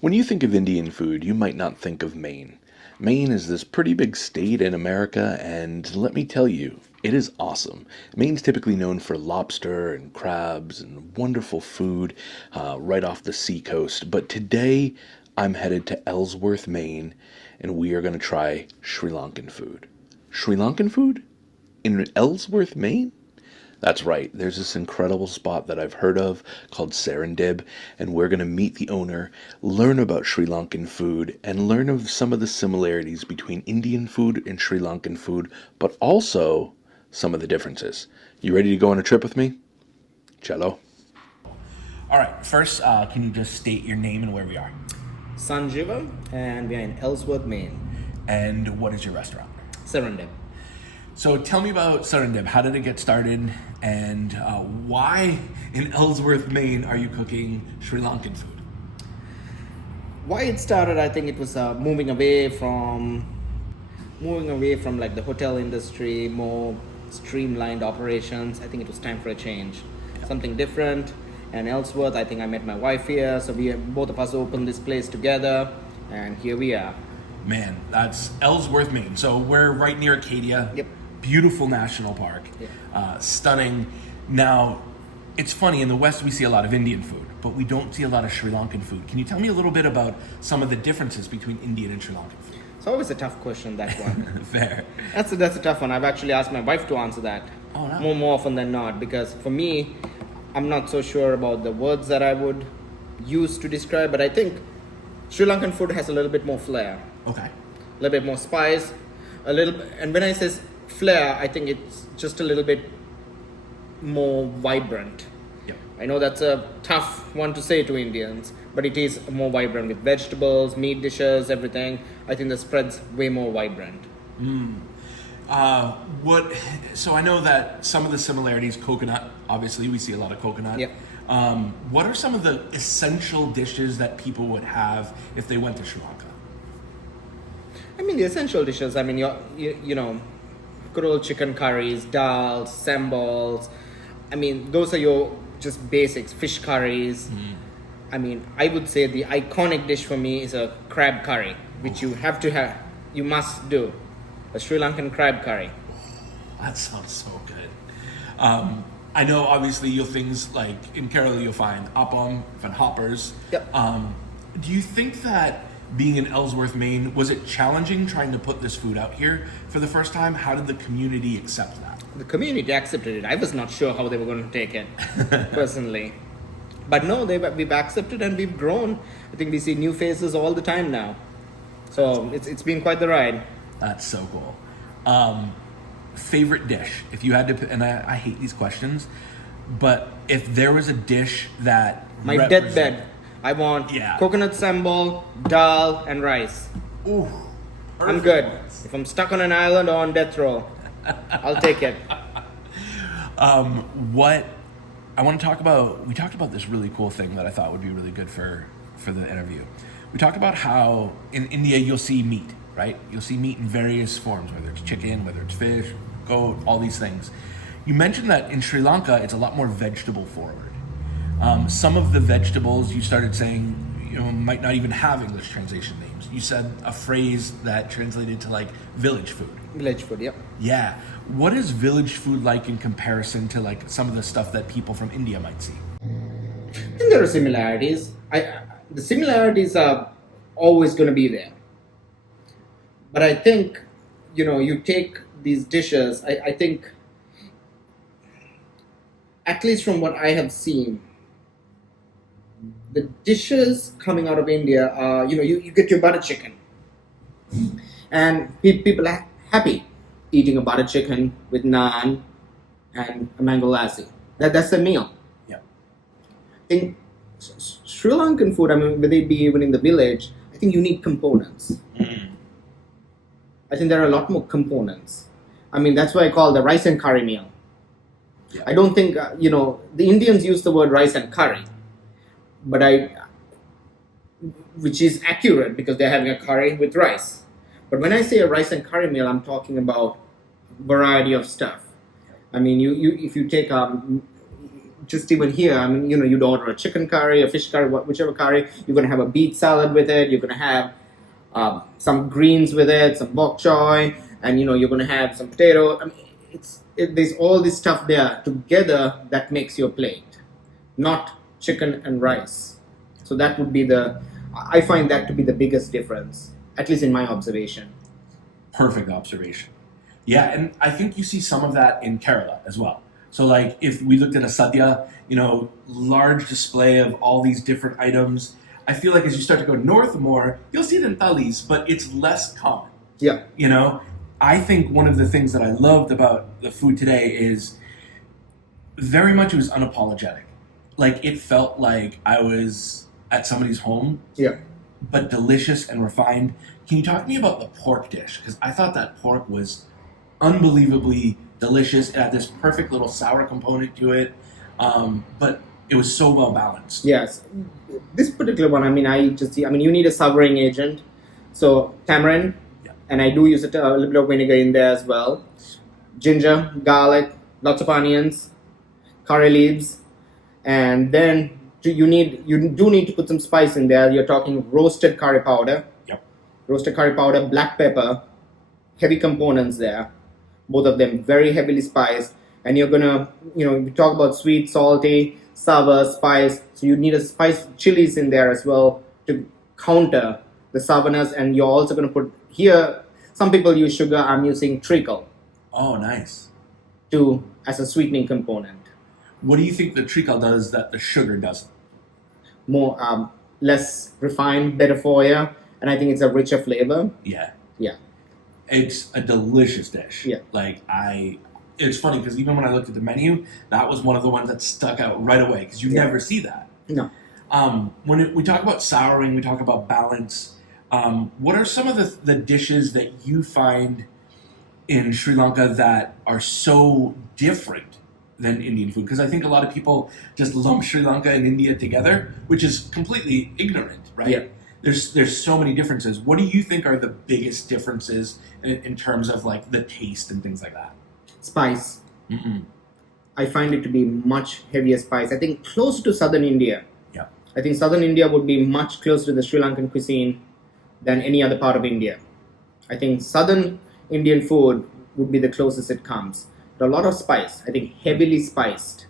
When you think of Indian food, you might not think of Maine. Maine is this pretty big state in America, and let me tell you, it is awesome. Maine's typically known for lobster and crabs and wonderful food right off the seacoast. But today, I'm headed to Ellsworth, Maine, and we are going to try Sri Lankan food. Sri Lankan food? In Ellsworth, Maine? That's right, there's this incredible spot that I've heard of called Serendib, and we're going to meet the owner, learn about Sri Lankan food, and learn of some of the similarities between Indian food and Sri Lankan food, but also some of the differences. You ready to go on a trip with me? Cello. All right, first, can you just state your name and where we are? Sanjeeva, and we are in Ellsworth, Maine. And what is your restaurant? Serendib. So tell me about Sarandib. How did it get started, and why in Ellsworth, Maine, are you cooking Sri Lankan food? Why it started, I think it was moving away from like the hotel industry, more streamlined operations. I think it was time for a change, something different. And Ellsworth, I think I met my wife here, so we both of us opened this place together, and here we are. Man, that's Ellsworth, Maine. So we're right near Acadia. Yep. Beautiful national park. Yeah. Stunning. Now, it's funny, in the West we see a lot of Indian food, but we don't see a lot of Sri Lankan food. Can you tell me a little bit about some of the differences between Indian and Sri Lankan food? It's always a tough question, that one. Fair. That's a tough one. I've actually asked my wife to answer that. Oh, no. More often than not, because for me, I'm not so sure about the words that I would use to describe, but I think Sri Lankan food has a little bit more flair. Okay. A little bit more spice, and when I say flair, I think it's just a little bit more vibrant. Yep. I know that's a tough one to say to Indians, but it is more vibrant with vegetables, meat dishes, everything. I think the spread's way more vibrant. So I know that some of the similarities, coconut, obviously we see a lot of coconut. Yep. What are some of the essential dishes that people would have if they went to Sri Lanka? I mean, the essential dishes, I mean, you know, good old chicken curries, dals, sambals. I mean, those are your just basics, fish curries. I mean, I would say the iconic dish for me is a crab curry, which you have to have, you must do. A Sri Lankan crab curry. That sounds so good. I know, obviously, you'll things like in Kerala you'll find appam and hoppers. Yep. Do you think that being in Ellsworth, Maine, was it challenging trying to put this food out here for the first time? How did the community accept that? The community accepted it. I was not sure how they were going to take it, personally. But no, we've accepted and we've grown. I think we see new faces all the time now. So it's been quite the ride. That's so cool. Favorite dish? If you had to, and I hate these questions, but if there was a dish that My deathbed. I want coconut sambal, dal, and rice. Ooh, I'm good. If I'm stuck on an island or on death row, I'll take it. What I want to talk about, we talked about this really cool thing that I thought would be really good for the interview. We talked about how in India you'll see meat, right? You'll see meat in various forms, whether it's chicken, whether it's fish, goat, all these things. You mentioned that in Sri Lanka it's a lot more vegetable forward. Some of the vegetables you started saying, might not even have English translation names. You said a phrase that translated to like village food. Village food, yep. Yeah. What is village food like in comparison to like some of the stuff that people from India might see? I think there are similarities. The similarities are always going to be there. But I think, you take these dishes, I think, at least from what I have seen, the dishes coming out of India are, you get your butter chicken. And people are happy eating a butter chicken with naan and a mango lassi. That's their meal. Yeah. In Sri Lankan food, I mean, whether it be even in the village, I think you need components. I think there are a lot more components. I mean, that's why I call the rice and curry meal. Yeah. I don't think, the Indians use the word rice and curry, but which is accurate because they're having a curry with rice. But when I say a rice and curry meal, I'm talking about variety of stuff. I mean, if you take just even here, I mean, you'd order a chicken curry, a fish curry, whichever curry. You're going to have a beet salad with it. You're going to have some greens with it, some bok choy, and you're going to have some potato. I mean, there's all this stuff there together that makes your plate, not chicken and rice. So that would be I find that to be the biggest difference, at least in my observation. Perfect observation. Yeah, and I think you see some of that in Kerala as well. So like if we looked at a sadhya, large display of all these different items. I feel like as you start to go north more, you'll see it in thalis, but it's less common. Yeah. I think one of the things that I loved about the food today is very much it was unapologetic. Like it felt like I was at somebody's home. Yeah. But delicious and refined. Can you talk to me about the pork dish? Because I thought that pork was unbelievably delicious. It had this perfect little sour component to it, but it was so well balanced. Yes, this particular one, you need a souring agent, so tamarind, and I do use a little bit of vinegar in there as well. Ginger, garlic, lots of onions, curry leaves, and then you do need to put some spice in there. You're talking roasted curry powder. Yep. Roasted curry powder, black pepper, heavy components there. Both of them very heavily spiced, and you're gonna, we talk about sweet, salty, sour, spice. So you need a spice chilies in there as well to counter the sourness, and you're also gonna put here. Some people use sugar. I'm using treacle. Oh, nice. As a sweetening component. What do you think the treacle does that the sugar doesn't? More, less refined, better for you, and I think it's a richer flavor. Yeah. Yeah. It's a delicious dish. Yeah. It's funny because even when I looked at the menu, that was one of the ones that stuck out right away because you never see that. No. When we talk about souring, we talk about balance. What are some of the dishes that you find in Sri Lanka that are so different than Indian food? Because I think a lot of people just lump Sri Lanka and India together, which is completely ignorant, right? Yeah. There's so many differences. What do you think are the biggest differences in terms of like the taste and things like that? Spice. Mm-mm. I find it to be much heavier spice. I think close to southern India. Yeah. I think southern India would be much closer to the Sri Lankan cuisine than any other part of India. I think southern Indian food would be the closest it comes. But a lot of spice. I think heavily spiced.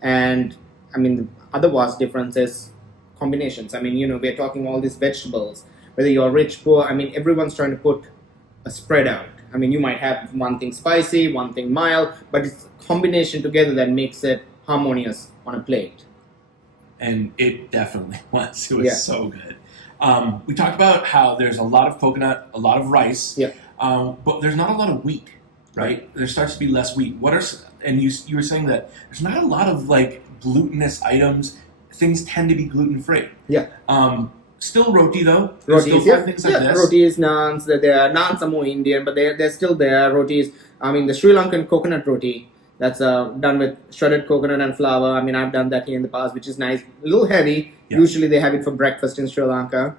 And the other vast difference is combinations. We're talking all these vegetables. Whether you're rich, poor, everyone's trying to put a spread out. You might have one thing spicy, one thing mild, but it's a combination together that makes it harmonious on a plate. And it definitely was. It was so good. We talked about how there's a lot of coconut, a lot of rice, but there's not a lot of wheat, right? There starts to be less wheat. And you were saying that there's not a lot of like glutinous items. Things tend to be gluten-free. Yeah. Still roti though. Rotis, still things like this. Rotis, naans. Naans are more Indian, but they're still there. Rotis. The Sri Lankan coconut roti that's done with shredded coconut and flour. I've done that here in the past, which is nice. A little heavy. Yeah. Usually they have it for breakfast in Sri Lanka.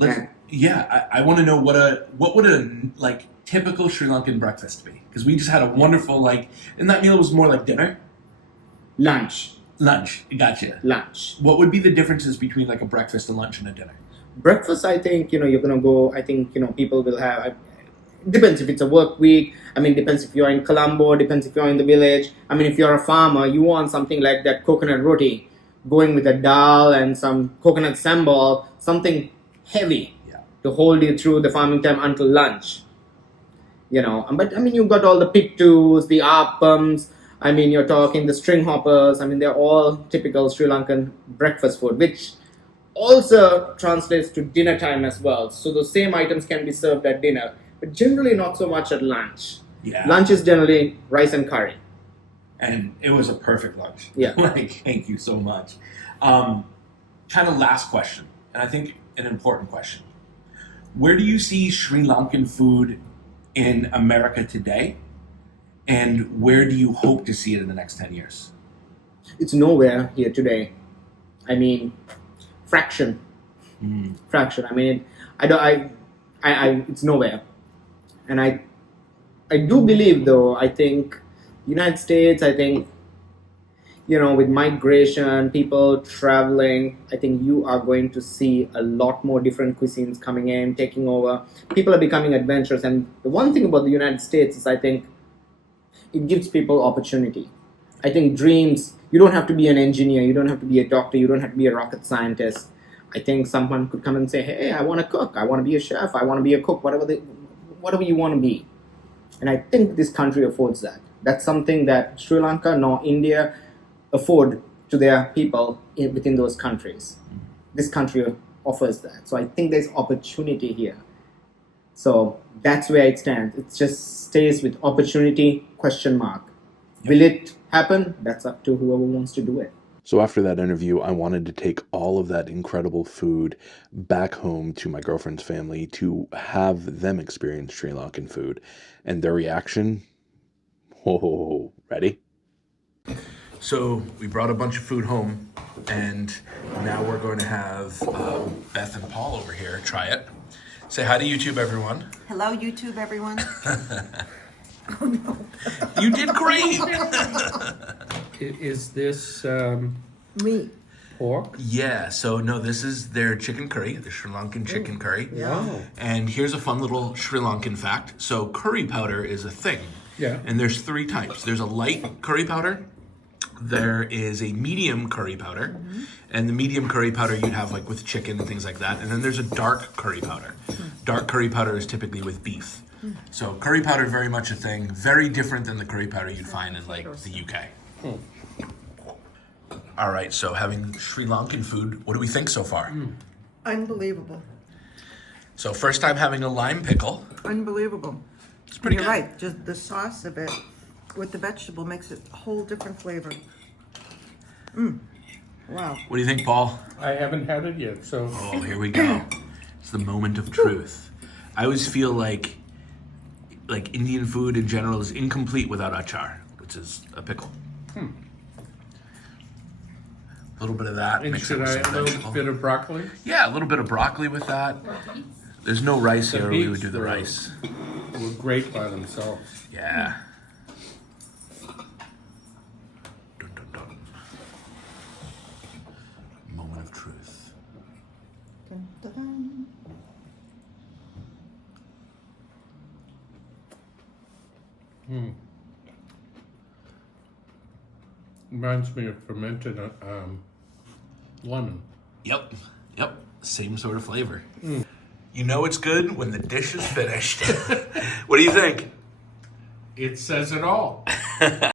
I want to know what would a like typical Sri Lankan breakfast be? Because we just had a wonderful and that meal was more like dinner. Lunch. Gotcha. Lunch. What would be the differences between like a breakfast, a lunch, and a dinner? Breakfast, I think, you're going to go, I think, people will have, depends if it's a work week, depends if you're in Colombo, depends if you're in the village. If you're a farmer, you want something like that coconut roti, going with a dal and some coconut sambal, something heavy to hold you through the farming time until lunch. But you've got all the pittus, the appams, you're talking the string hoppers. They're all typical Sri Lankan breakfast food, which also translates to dinner time as well. So those same items can be served at dinner, but generally not so much at lunch. Yeah. Lunch is generally rice and curry. And it was a perfect lunch. Yeah. Thank you so much. Kind of last question, and I think an important question. Where do you see Sri Lankan food in America today? And where do you hope to see it in the next 10 years? It's nowhere here today. Fraction. Fraction. It's nowhere. And I do believe, though, I think United States, with migration, people traveling, I think you are going to see a lot more different cuisines coming in, taking over. People are becoming adventurous. And the one thing about the United States is I think it gives people opportunity. I think dreams, you don't have to be an engineer, you don't have to be a doctor, you don't have to be a rocket scientist. I think someone could come and say, hey, I want to cook, I want to be a chef, I want to be a cook, whatever you want to be. And I think this country affords that. That's something that Sri Lanka nor India afford to their people within those countries. This country offers that. So I think there's opportunity here. So that's where it stands. It just stays with opportunity, question mark. Will it happen? That's up to whoever wants to do it. So after that interview, I wanted to take all of that incredible food back home to my girlfriend's family to have them experience Sri Lankan food. And their reaction, whoa, ready? So we brought a bunch of food home, and now we're going to have Beth and Paul over here try it. Say hi to YouTube, everyone. Hello, YouTube, everyone. Oh, no. You did great. Is this Meat. pork? Yeah, so no, this is their chicken curry, the Sri Lankan chicken curry. Wow. And here's a fun little Sri Lankan fact. So curry powder is a thing. Yeah. And there's 3 types. There's a light curry powder. There is a medium curry powder. And the medium curry powder you'd have like with chicken and things like that. And then there's a dark curry powder. Dark curry powder is typically with beef. So curry powder very much a thing. Very different than the curry powder you'd find in like the UK. All right, so having Sri Lankan food, what do we think so far? Unbelievable. So first time having a lime pickle. Unbelievable. It's pretty You're good. right. Just the sauce of it with the vegetable makes it a whole different flavor. Wow. What do you think, Paul? I haven't had it yet, so Oh, here we go. It's the moment of truth. I always feel like Indian food in general is incomplete without achar, which is a pickle. A little bit of that. and mix it should with I some a little vegetable. bit of broccoli? Yeah, a little bit of broccoli with that. There's no rice The here. We would beets do the were- rice. Were great by themselves. Yeah. Dun, dun, dun. Moment of truth. Dun, dun, dun. Reminds me of fermented lemon. Yep. Same sort of flavor. You know it's good when the dish is finished. What do you think? It says it all.